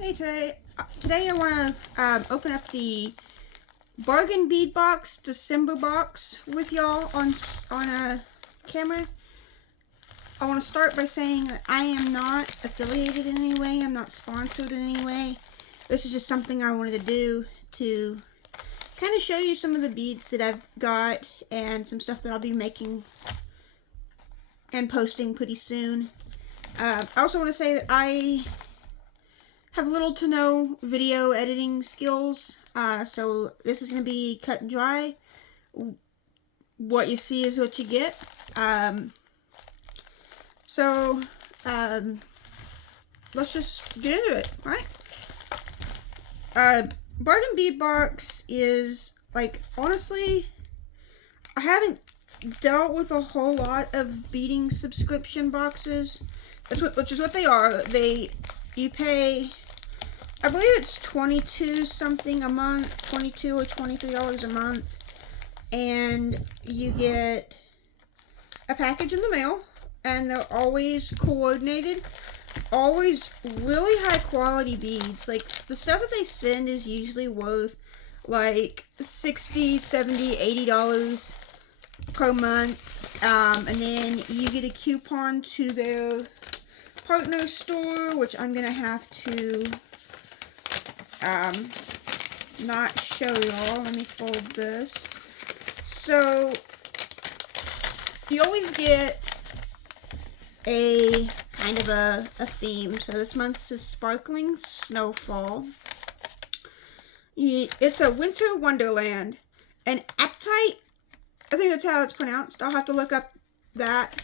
Hey, today I want to open up the Bargain Bead Box December box with y'all on a camera. I want to start by saying that I am not affiliated in any way. I'm not sponsored in any way. This is just something I wanted to do to kind of show you some of the beads that I've got and some stuff that I'll be making and posting pretty soon. I also want to say that I have little to no video editing skills, so this is going to be cut and dry. What you see is what you get. Let's just get into it, right? Bargain Bead Box is, like, honestly, I haven't dealt with a whole lot of beading subscription boxes, which is what they are. You pay, I believe it's $22 something a month, $22 or $23 a month, and you get a package in the mail, and they're always coordinated, always really high quality beads. Like, the stuff that they send is usually worth like $60, $70, $80 per month, and then you get a coupon to their partner store, which I'm gonna have to not show y'all. Let me fold this. So you always get a kind of a theme. So this month's is Sparkling Snowfall. It's a winter wonderland. And Aptite, I think that's how it's pronounced. I'll have to look up that.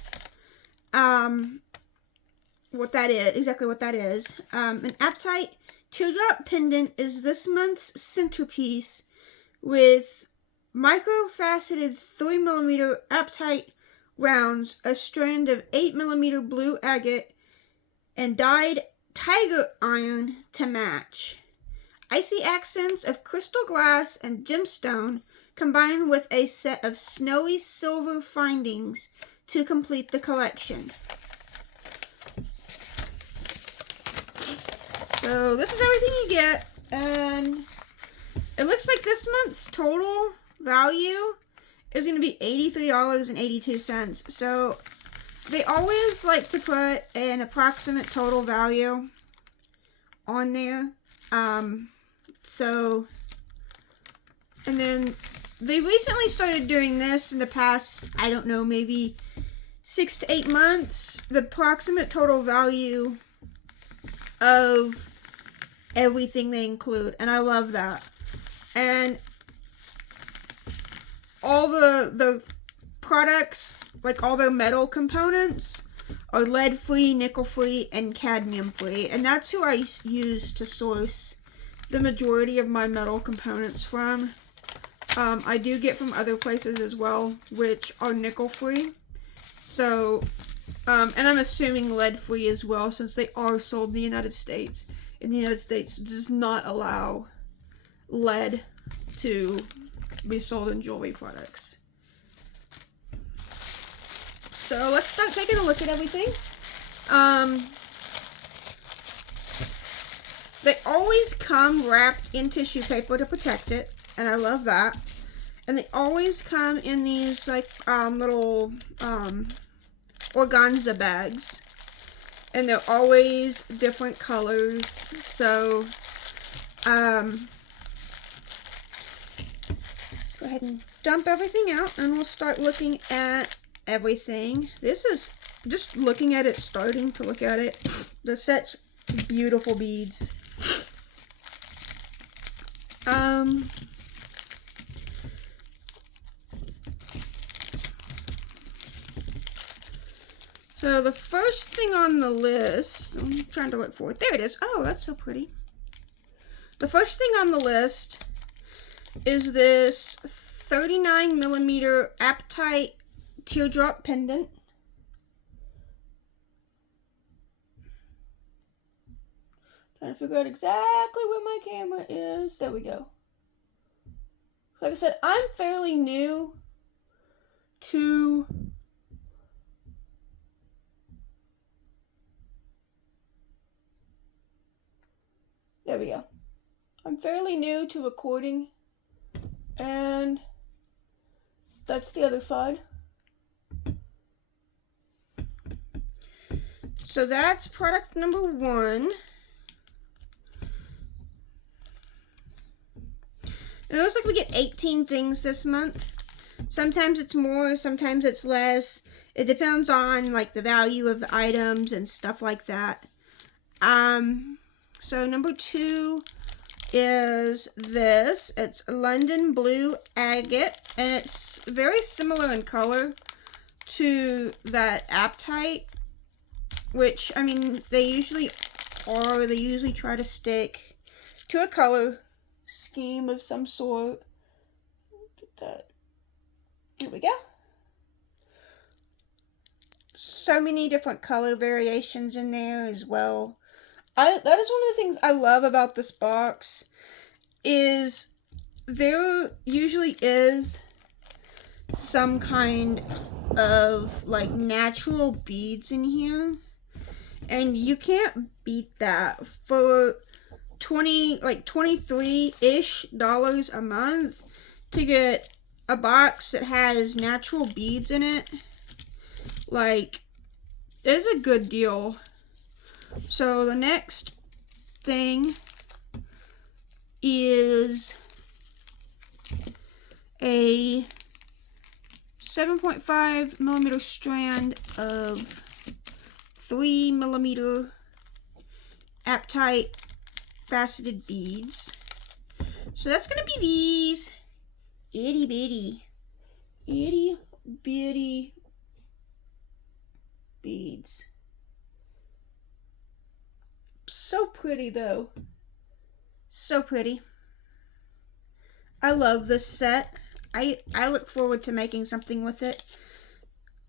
What that is, exactly what that is. An Aptite teardrop pendant is this month's centerpiece with micro-faceted 3mm Aptite rounds, a strand of 8mm blue agate, and dyed tiger iron to match. Icy accents of crystal glass and gemstone combined with a set of snowy silver findings to complete the collection. So this is everything you get, and it looks like this month's total value is going to be $83.82. So they always like to put an approximate total value on there. And then they recently started doing this in the past, I don't know, maybe 6 to 8 months. The approximate total value of everything they include, and I love that. And all the products, like all their metal components, are lead-free, nickel-free, and cadmium-free, and that's who I use to source the majority of my metal components from. I do get from other places as well, which are nickel-free. So, and I'm assuming lead-free as well, since they are sold in the United States. And the United States does not allow lead to be sold in jewelry products. So let's start taking a look at everything. They always come wrapped in tissue paper to protect it, and I love that. And they always come in these like little organza bags, and they're always different colors. So let's go ahead and dump everything out, and we'll start looking at everything. This is just looking at it, starting to look at it. They're such beautiful beads. So the first thing on the list, I'm trying to look for it. There it is. Oh, that's so pretty. The first thing on the list is this 39mm Aptite teardrop pendant. Trying to figure out exactly where my camera is. There we go. So like I said, I'm fairly new to There we go. I'm fairly new to recording, and that's the other side. So that's product number 1. It looks like we get 18 things this month. Sometimes it's more, sometimes it's less. It depends on like the value of the items and stuff like that. So number 2 is this. It's London Blue Agate, and it's very similar in color to that Aptite, which, I mean, they usually try to stick to a color scheme of some sort. Get that. Here we go. So many different color variations in there as well. That is one of the things I love about this box, is there usually is some kind of like natural beads in here, and you can't beat that. For $23-ish a month to get a box that has natural beads in it, like, it's a good deal. So the next thing is a 7.5 millimeter strand of 3 millimeter Aptite faceted beads. So that's gonna be these itty bitty beads. So pretty though. So pretty. I love this set. I look forward to making something with it.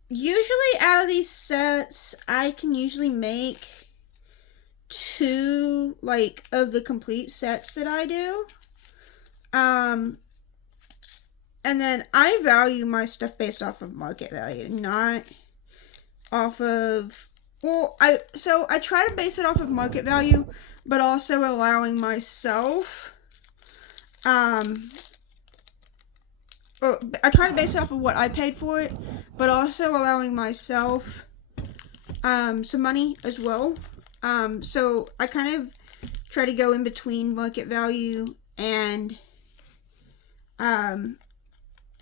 Usually out of these sets, I can usually make 2 like of the complete sets that I do. And then I value my stuff based off of market value, not off of, well, I try to base it off of market value, but also allowing myself, or I try to base it off of what I paid for it, but also allowing myself some money as well. So I kind of try to go in between market value and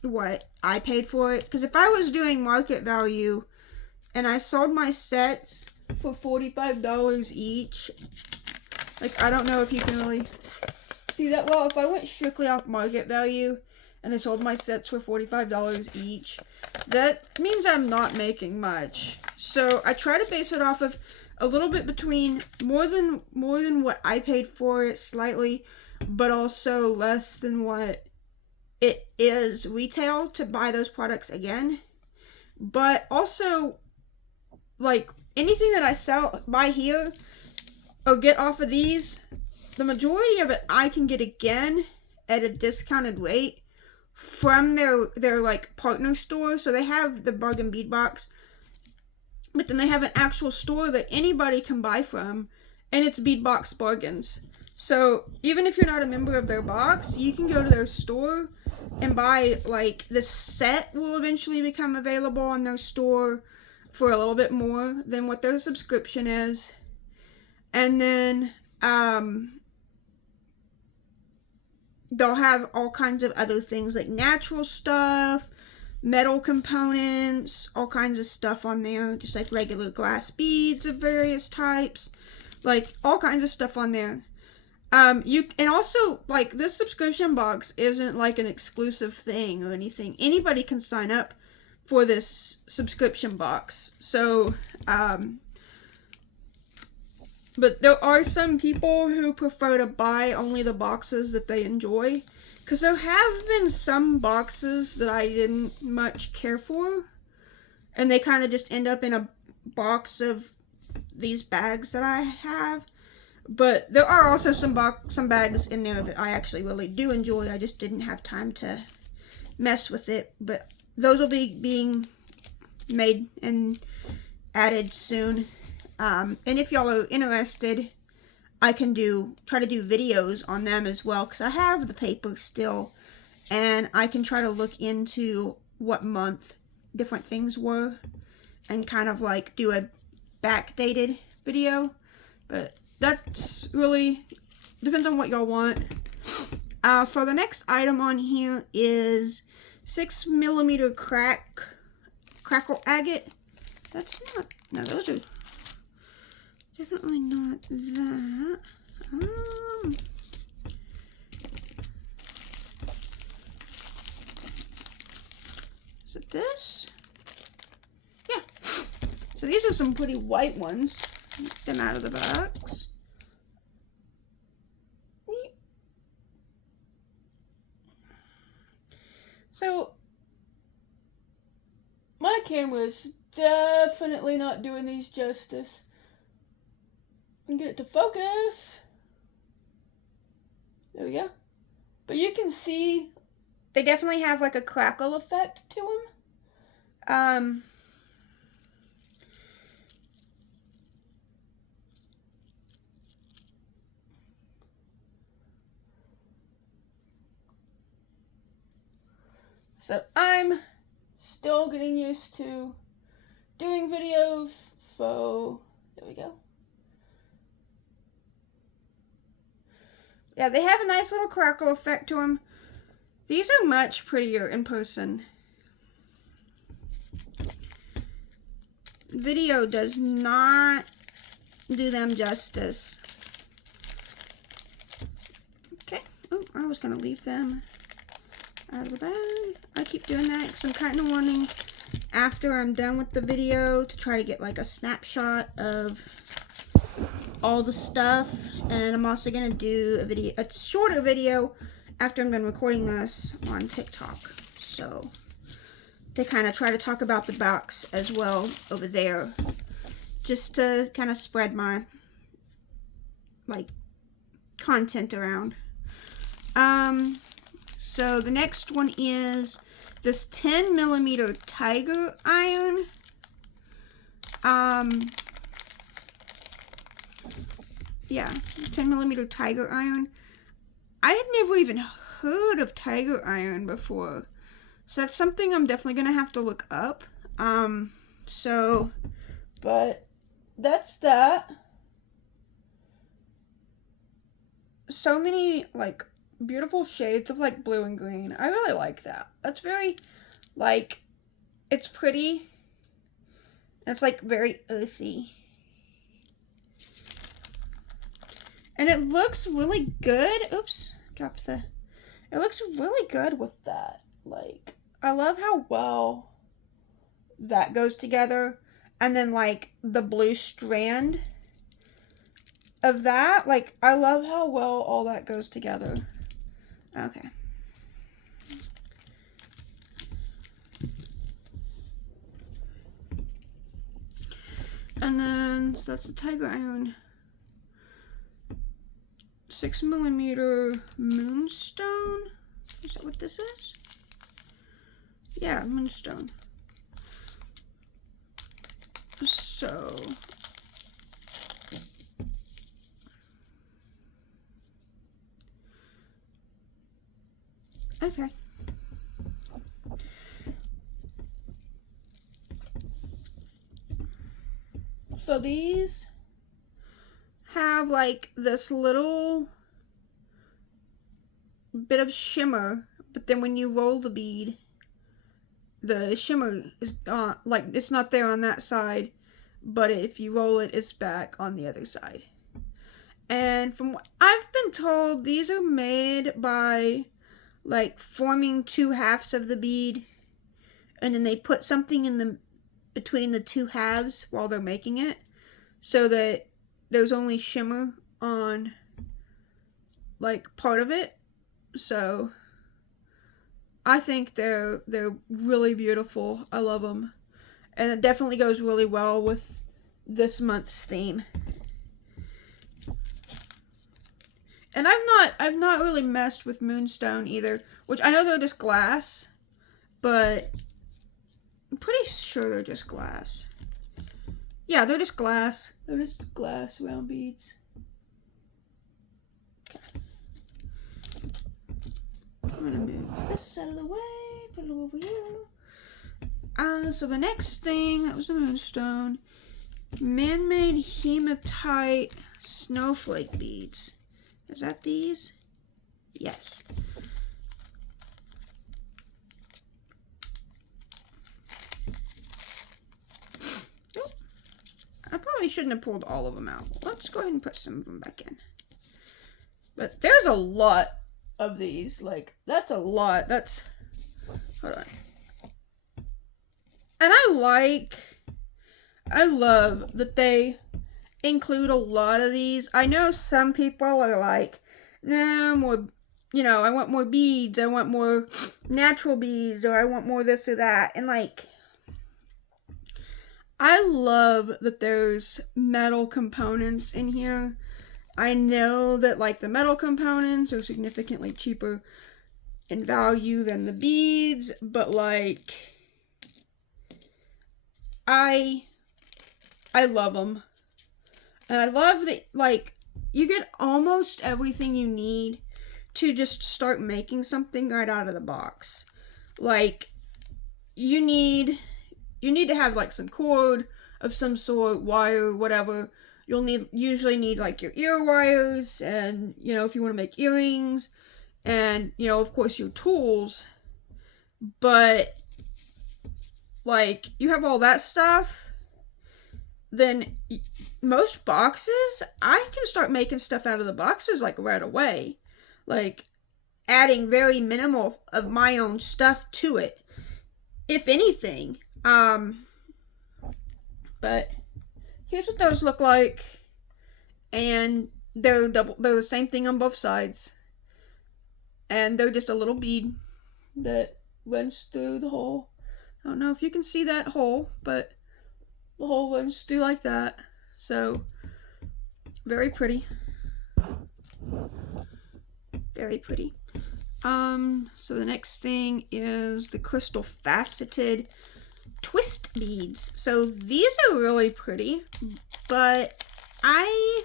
what I paid for it. Because if I was doing market value and I sold my sets for $45 each, like, I don't know if you can really see that well. If I went strictly off market value and I sold my sets for $45 each, that means I'm not making much. So I try to base it off of a little bit between more than what I paid for it slightly, but also less than what it is retail to buy those products again. But also, like, anything that I buy here or get off of these, the majority of it I can get again at a discounted rate from their like partner store. So they have the Bargain Bead Box, but then they have an actual store that anybody can buy from, and it's Bead Box Bargains. So even if you're not a member of their box, you can go to their store and buy, like, this set will eventually become available on their store for a little bit more than what their subscription is. And then they'll have all kinds of other things like natural stuff, metal components, all kinds of stuff on there, just like regular glass beads of various types, like all kinds of stuff on there. And also, like, this subscription box isn't like an exclusive thing or anything. Anybody can sign up for this subscription box. So, but there are some people who prefer to buy only the boxes that they enjoy. Because there have been some boxes that I didn't much care for, and they kind of just end up in a box of these bags that I have. But there are also some bags in there that I actually really do enjoy. I just didn't have time to mess with it. But those will be being made and added soon. And if y'all are interested, I can try to do videos on them as well, because I have the paper still, and I can try to look into what month different things were and kind of like do a backdated video. But that's really depends on what y'all want. So the next item on here is 6mm crackle agate. That's not, no, those are definitely not that. Is it this? Yeah. So these are some pretty white ones. Get them out of the box. So my camera is definitely not doing these justice. I can get it to focus. There we go. But you can see they definitely have like a crackle effect to them. So I'm still getting used to doing videos, so there we go. Yeah, they have a nice little crackle effect to them. These are much prettier in person. Video does not do them justice. Okay. Oh, I was going to leave them out of the bag. I keep doing that because I'm kind of wanting, after I'm done with the video, to try to get like a snapshot of all the stuff. And I'm also going to do a shorter video after I'm done recording this on TikTok. So to kind of try to talk about the box as well over there, just to kind of spread my like content around. So the next one is this 10mm tiger iron. Yeah, 10mm tiger iron. I had never even heard of tiger iron before, so that's something I'm definitely gonna have to look up. But that's that. So many like beautiful shades of like blue and green. I really like that. That's very like, it's pretty. It's like very earthy. And it looks really good. Oops, dropped the. It looks really good with that. Like, I love how well that goes together. And then like the blue strand of that. Like, I love how well all that goes together. Okay. And then, so that's the tiger iron. 6mm moonstone. Is that what this is? Yeah, moonstone. So okay. So these have like this little bit of shimmer, but then when you roll the bead, the shimmer is like, it's not there on that side, but if you roll it, it's back on the other side. And from what I've been told, these are made by like forming two halves of the bead, and then they put something in the between the two halves while they're making it, so that there's only shimmer on like part of it. So I think they're really beautiful. I love them, and it definitely goes really well with this month's theme. And I've not really messed with moonstone either, which I know they're just glass, but I'm pretty sure they're just glass. Yeah, they're just glass. They're just glass round beads. this out of the way, put it over here. So the next thing, that was the moonstone. Man-made hematite snowflake beads. Is that these? Yes. Nope. I probably shouldn't have pulled all of them out. Let's go ahead and put some of them back in. But there's a lot of these. Like, that's a lot. That's... Hold on. And I love that they include a lot of these. I know some people are like, nah, more, you know, I want more beads, I want more natural beads, or I want more this or that. And like, I love that there's metal components in here. I know that like the metal components are significantly cheaper in value than the beads, but like, I love them. And I love that, like, you get almost everything you need to just start making something right out of the box. Like, you need to have, like, some cord of some sort, wire, whatever. You'll usually need, like, your ear wires, and, you know, if you want to make earrings, and, you know, of course, your tools. But, like, you have all that stuff, then most boxes, I can start making stuff out of the boxes, like, right away. Like, adding very minimal of my own stuff to it, if anything. But here's what those look like, and they're the same thing on both sides, and they're just a little bead that runs through the hole. I don't know if you can see that hole, but the hole runs through like that. So, very pretty. Very pretty. So the next thing is the crystal faceted twist beads. So these are really pretty, but I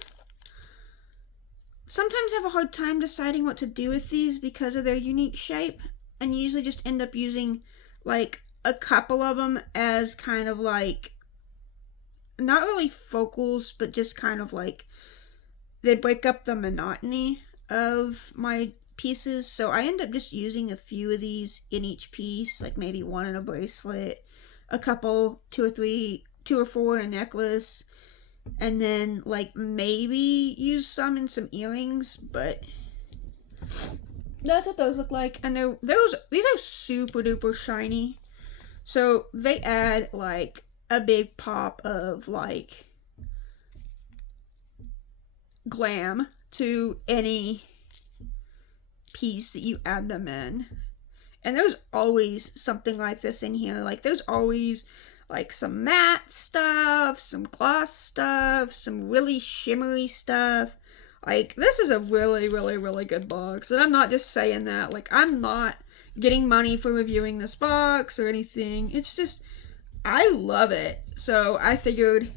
sometimes have a hard time deciding what to do with these because of their unique shape, and usually just end up using like a couple of them as kind of like, not really focals, but just kind of like, they break up the monotony of my pieces. So I end up just using a few of these in each piece, like maybe one in a bracelet, a couple, two or four in a necklace, and then like maybe use some in some earrings. But that's what those look like. And these are super duper shiny, so they add like a big pop of like glam to any piece that you add them in. And there's always something like this in here. Like, there's always like some matte stuff, some gloss stuff, some really shimmery stuff. Like, this is a really, really, really good box. And I'm not just saying that. Like, I'm not getting money for reviewing this box or anything. It's just, I love it. So I figured,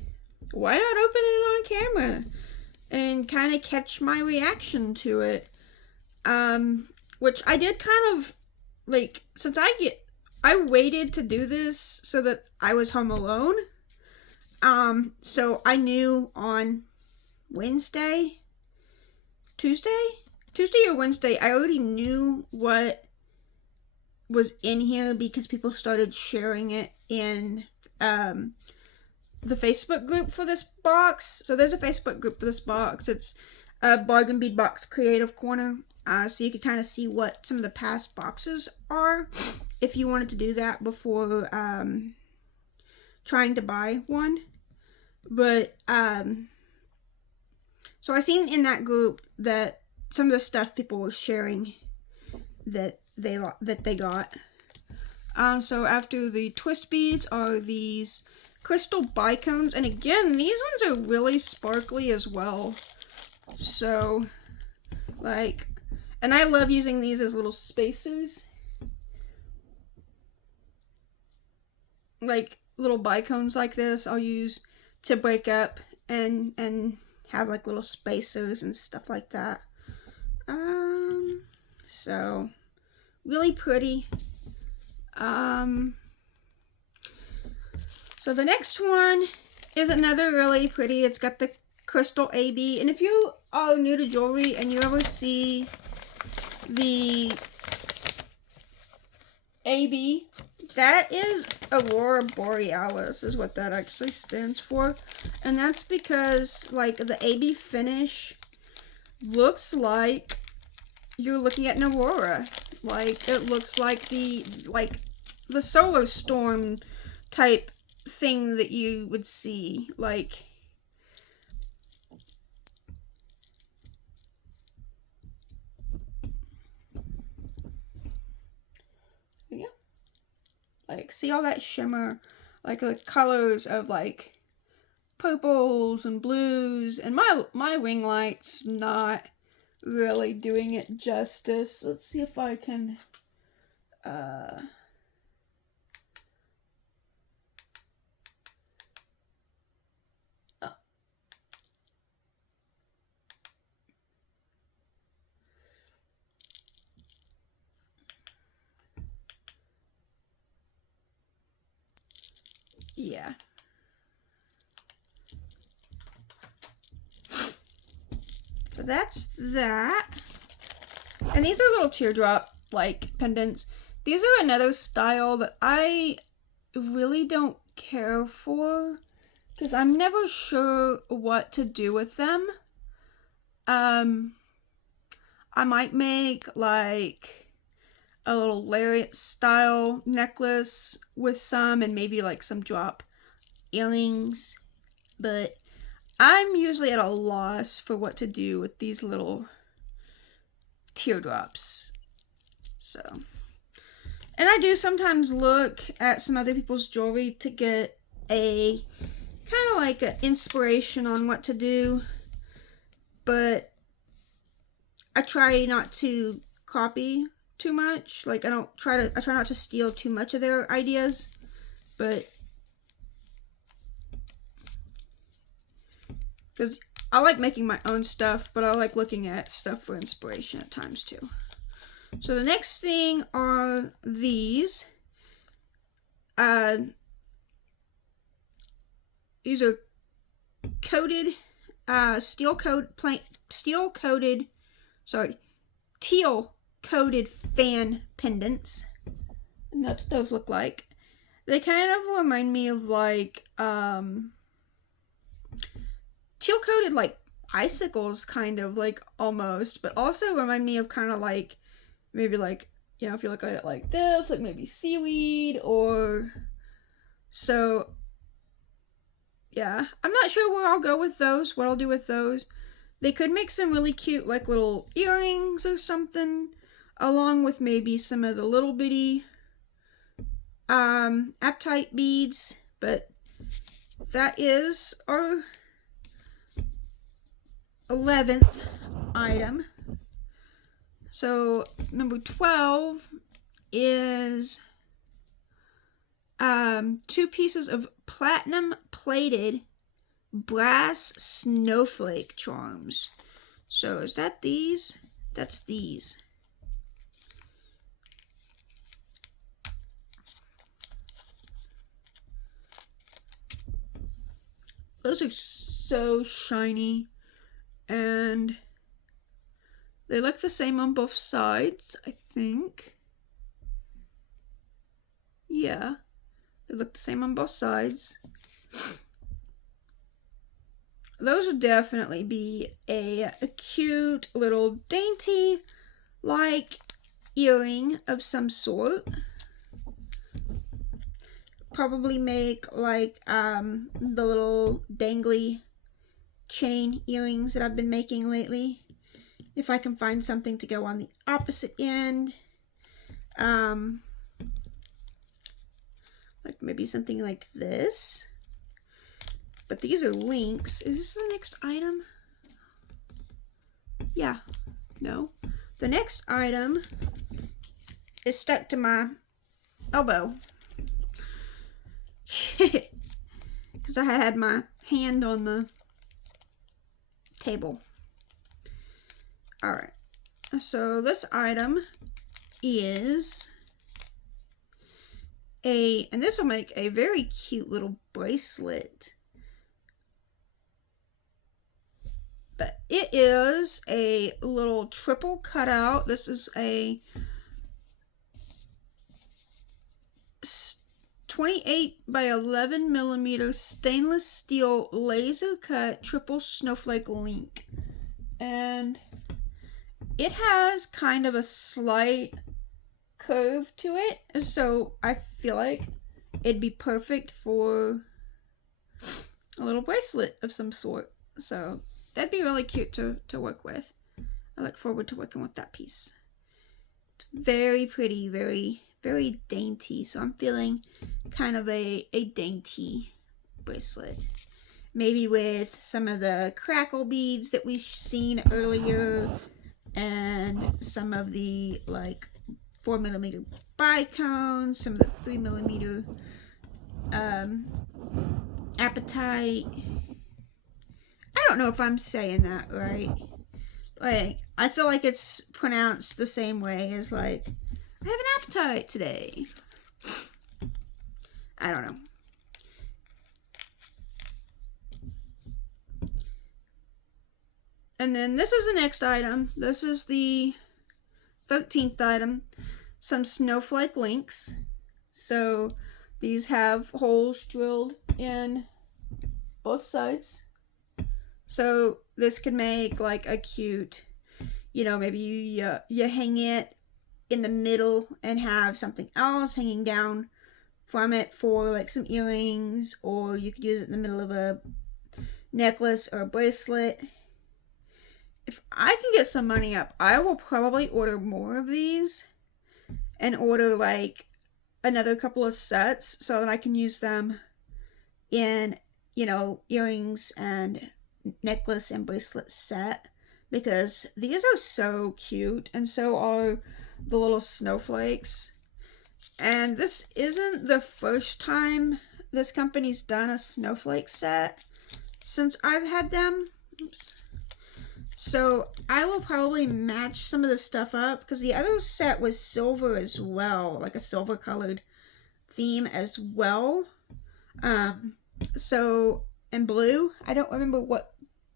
why not open it on camera and kind of catch my reaction to it? Which I did kind of, like, since I waited to do this so that I was home alone. So I knew on Tuesday or Wednesday, I already knew what was in here because people started sharing it in the Facebook group for this box. So there's a Facebook group for this box. It's a Bargain Bead Box Creative Corner. So you can kind of see what some of the past boxes are if you wanted to do that before trying to buy one. But so I seen in that group that some of the stuff people were sharing that they got. So after the twist beads are these crystal bicones, and again, these ones are really sparkly as well. So, like, and I love using these as little spacers, like little bicones like this. I'll use to break up and have like little spacers and stuff like that. So really pretty. So the next one is another really pretty. It's got the crystal AB. And if you are new to jewelry and you ever see the AB, that is Aurora Borealis is what that actually stands for. And that's because like the AB finish looks like you're looking at an aurora. Like it looks like the solar storm type thing that you would see. Like yeah. Like see all that shimmer, like the colors of like purples and blues, and my ring light's not really doing it justice. Let's see if I can yeah. So that's that. And these are little teardrop like pendants. These are another style that I really don't care for because I'm never sure what to do with them. I might make like a little lariat style necklace with some and maybe like some drop earrings, but I'm usually at a loss for what to do with these little teardrops. So, and I do sometimes look at some other people's jewelry to get a kind of like an inspiration on what to do, but I try not to copy too much. Like I try not to steal too much of their ideas, but because I like making my own stuff, but I like looking at stuff for inspiration at times too. So the next thing are these. These are coated, teal coated fan pendants. And that's what those look like. They kind of remind me of like, teal coated like icicles, kind of like almost, but also remind me of kind of like maybe like, you know, if you look at it like this, like maybe seaweed or so. Yeah, I'm not sure where I'll go with those, what I'll do with those. They could make some really cute like little earrings or something, along with maybe some of the little bitty apatite beads, but that is our 11th item. So number 12 is 2 pieces of platinum plated brass snowflake charms. So is that these? That's these. Those are so shiny, and they look the same on both sides, I think. Yeah, they look the same on both sides. Those would definitely be a cute little dainty like earring of some sort. Probably make like the little dangly chain earrings that I've been making lately. If I can find something to go on the opposite end. Like maybe something like this. But these are links. Is this the next item? Yeah. No. The next item is stuck to my elbow. Because I had my hand on the table. Alright. So this item is and this will make a very cute little bracelet. But it is a little triple cutout. This is a 28 by 11 millimeter stainless steel laser cut triple snowflake link. And it has kind of a slight curve to it, so I feel like it'd be perfect for a little bracelet of some sort. So that'd be really cute to work with. I look forward to working with that piece. It's very pretty, very, very dainty. So I'm feeling kind of a dainty bracelet. Maybe with some of the crackle beads that we've seen earlier, and some of the like 4mm bicones, some of the 3mm apatite. I don't know if I'm saying that right. Like, I feel like it's pronounced the same way as like, I have an appetite today. I don't know. And then this is the next item. This is the 13th item. Some snowflake links. So these have holes drilled in both sides. So this could make like a cute, you know, maybe you hang it in the middle and have something else hanging down from it for like some earrings, or you could use it in the middle of a necklace or a bracelet. If I can get some money up, I will probably order more of these and order like another couple of sets so that I can use them in, you know, earrings and necklace and bracelet set, because these are so cute, and so are the little snowflakes. And this isn't the first time this company's done a snowflake set since I've had them. Oops. So I will probably match some of this stuff up, because the other set was silver as well, like a silver colored theme as well. So, and blue, I don't remember what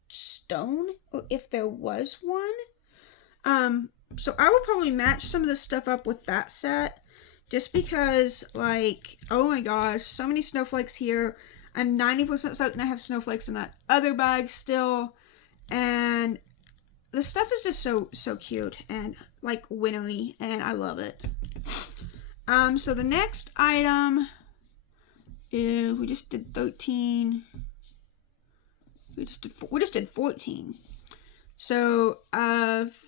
stone, or if there was one. So I will probably match some of this stuff up with that set, just because, like, oh my gosh, so many snowflakes here. I'm 90% certain I have snowflakes in that other bag still, and the stuff is just so cute and like wintery, and I love it. So the next item is, we just did 13. We just did 14. So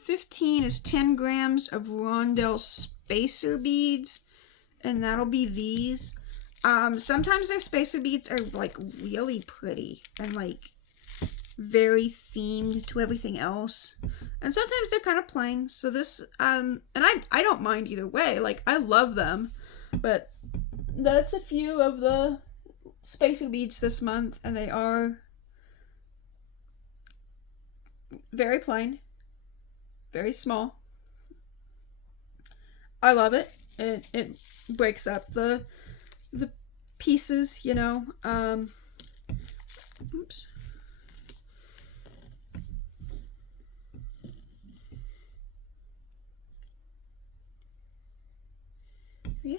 15 is 10 grams of Rondell spacer beads, and that'll be these. Sometimes their spacer beads are like really pretty and like very themed to everything else, and sometimes they're kind of plain. So this and I don't mind either way. Like, I love them, but that's a few of the spacer beads this month, and they are very plain, very small. I love it. It breaks up the pieces, you know. Oops. Yeah.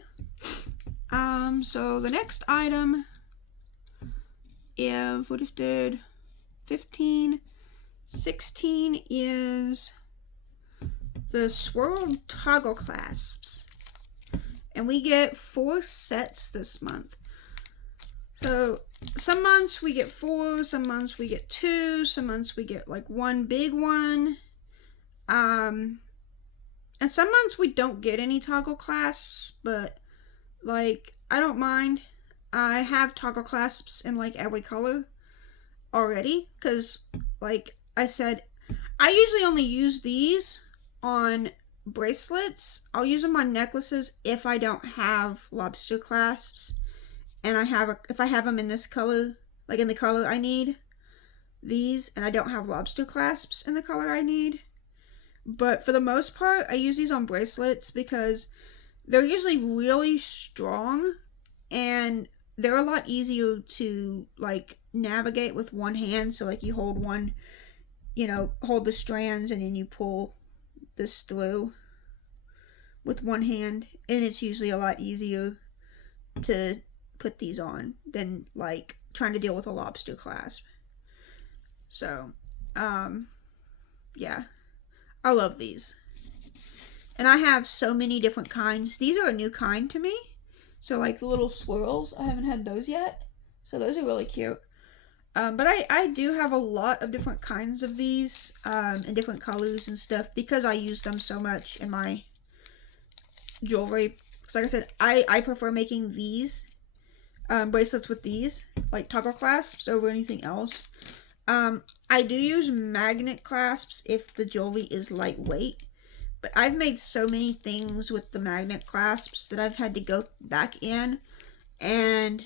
So the next item is, we just did 15. 16 is the swirled toggle clasps, and we get 4 sets this month. So some months we get 4, some months we get 2, some months we get like 1 big one, and some months we don't get any toggle clasps, but like, I don't mind. I have toggle clasps in like every color already, because like I said, I usually only use these on bracelets. I'll use them on necklaces if I don't have lobster clasps, and if I have them in this color, like in the color I need, these, and I don't have lobster clasps in the color I need. But for the most part, I use these on bracelets because they're usually really strong and they're a lot easier to like navigate with one hand. So like you hold one, you know, hold the strands and then you pull this through with one hand, and it's usually a lot easier to put these on than like trying to deal with a lobster clasp. So yeah, I love these. And I have so many different kinds. These are a new kind to me. So like the little swirls, I haven't had those yet. So those are really cute. But I do have a lot of different kinds of these in different colors and stuff because I use them so much in my jewelry. Because like I said, I prefer making these bracelets with these, like toggle clasps, over anything else. I do use magnet clasps if the jewelry is lightweight. But I've made so many things with the magnet clasps that I've had to go back in and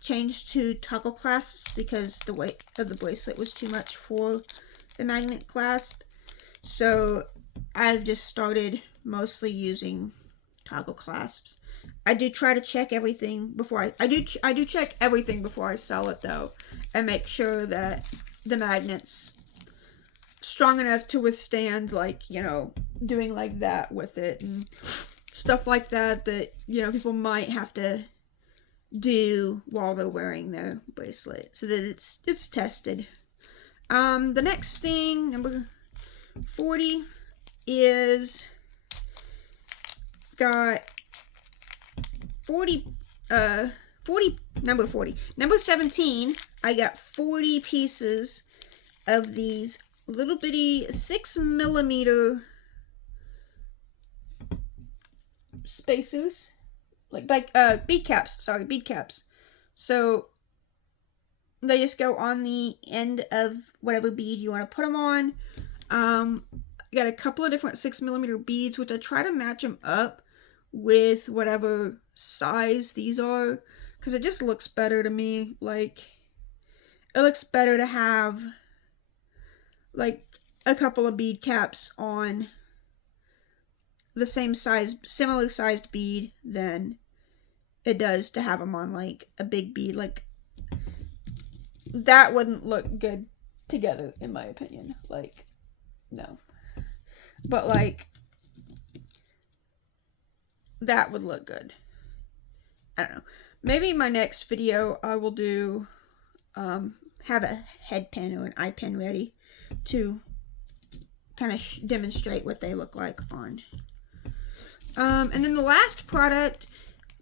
change to toggle clasps because the weight of the bracelet was too much for the magnet clasp. So I've just started mostly using toggle clasps. I do try to check everything before I do check everything before I sell it though, and make sure that the magnet's strong enough to withstand, like, you know, doing like that with it and stuff like that you know, people might have to do while they're wearing their bracelet so that it's tested. The next thing, number 40, is got 40 number 40. Number 17, I got 40 pieces of these little bitty 6mm spacers, like bead caps. Sorry, bead caps. So they just go on the end of whatever bead you want to put them on. I got a couple of different 6mm beads, which I try to match them up with whatever size these are, because it just looks better to me. Like, it looks better to have like a couple of bead caps on the same size, similar sized bead than it does to have them on like a big bead. Like, that wouldn't look good together in my opinion. Like, no. But like, that would look good. I don't know. Maybe my next video I will do have a head pin or an eye pin ready to kind of demonstrate what they look like on. And then the last product,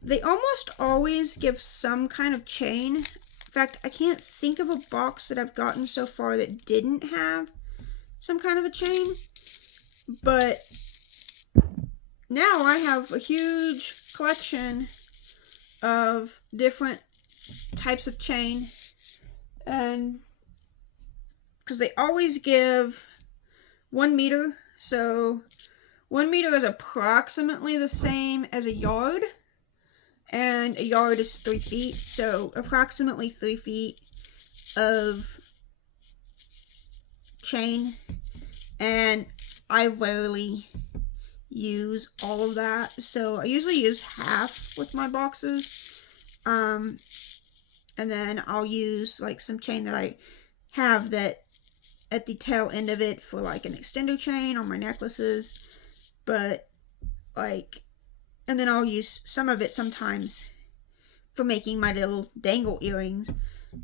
they almost always give some kind of chain. In fact, I can't think of a box that I've gotten so far that didn't have some kind of a chain. But now I have a huge collection of different types of chain, and because they always give 1 meter, so 1 meter is approximately the same as a yard, and a yard is 3 feet, so approximately 3 feet of chain, and I rarely use all of that, so I usually use half with my boxes, and then I'll use like some chain that I have that at the tail end of it for like an extender chain on my necklaces, but like, and then I'll use some of it sometimes for making my little dangle earrings,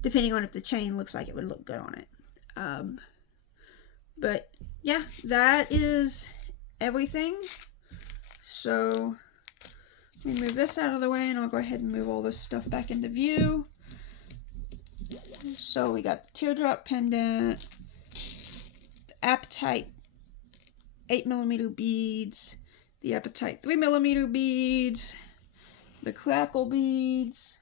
depending on if the chain looks like it would look good on it. But yeah, that is everything. So let me move this out of the way and I'll go ahead and move all this stuff back into view. So we got the teardrop pendant, the apatite 8mm beads, the apatite 3mm beads, the crackle beads,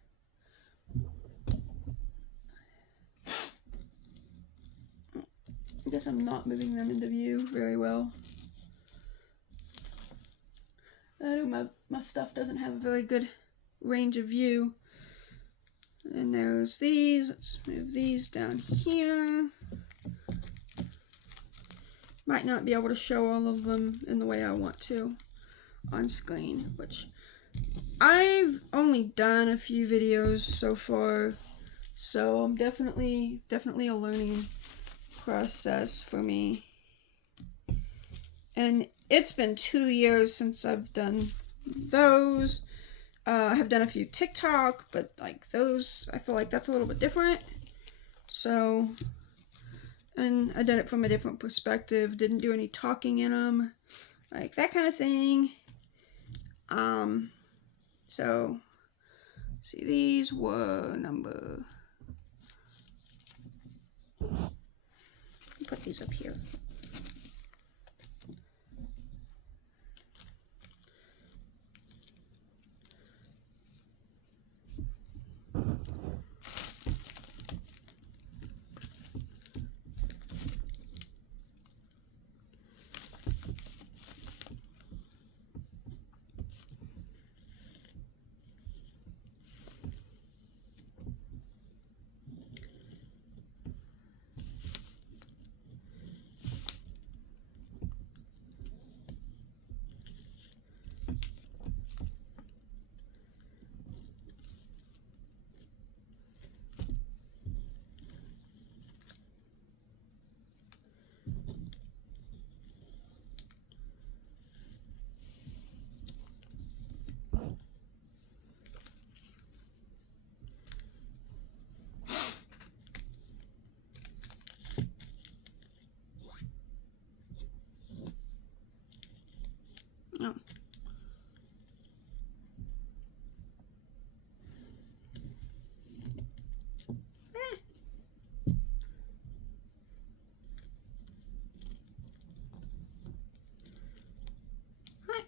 I guess I'm not moving them into view very well. I know my stuff doesn't have a very good range of view. And there's these. Let's move these down here. might not be able to show all of them in the way I want to on screen, which I've only done a few videos so far, so I'm definitely a learning process for me. And it's been 2 years since I've done those. I have done a few TikTok, but like those, I feel like that's a little bit different. So, and I did it from a different perspective, didn't do any talking in them, like that kind of thing. So, see, these were number, put these up here. Oh. Right.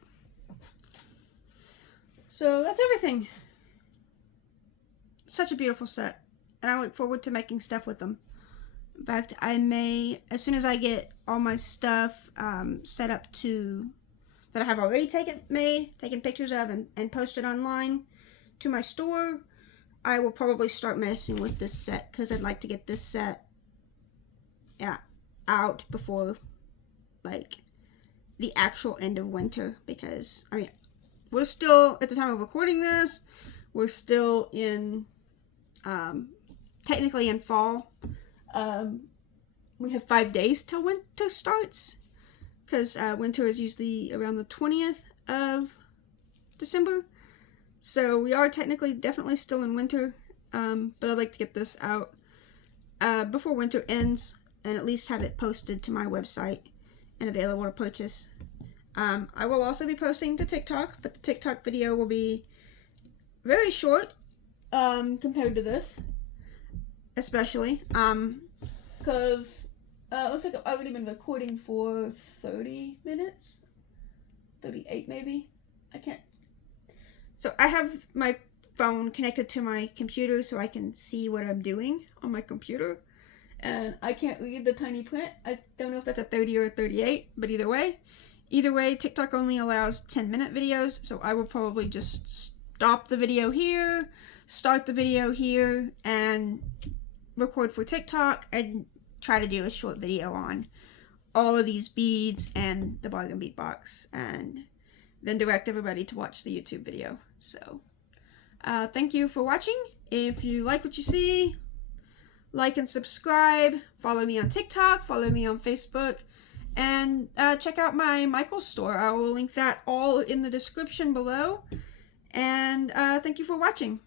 So that's everything. Such a beautiful set, and I look forward to making stuff with them. In fact, I may, as soon as I get all my stuff set up to, that I have already taken pictures of and posted online to my store, I will probably start messing with this set, because I'd like to get this set out before, like, the actual end of winter, because, I mean, we're still, at the time of recording this, we're still in, technically in fall. We have 5 days till winter starts, because winter is usually around the 20th of December. So we are technically definitely still in winter, but I'd like to get this out before winter ends, and at least have it posted to my website and available to purchase. I will also be posting to TikTok, but the TikTok video will be very short compared to this, especially because it looks like I've already been recording for 30 minutes, 38 maybe. I can't. So I have my phone connected to my computer so I can see what I'm doing on my computer, and I can't read the tiny print. I don't know if that's a 30 or a 38, but either way, TikTok only allows 10-minute videos, so I will probably just stop the video here, start the video here, and record for TikTok, and try to do a short video on all of these beads and the Bargain Bead Box, and then direct everybody to watch the YouTube video. So, thank you for watching. If you like what you see, like and subscribe, follow me on TikTok, follow me on Facebook, and check out my Michael's store. I will link that all in the description below. And thank you for watching.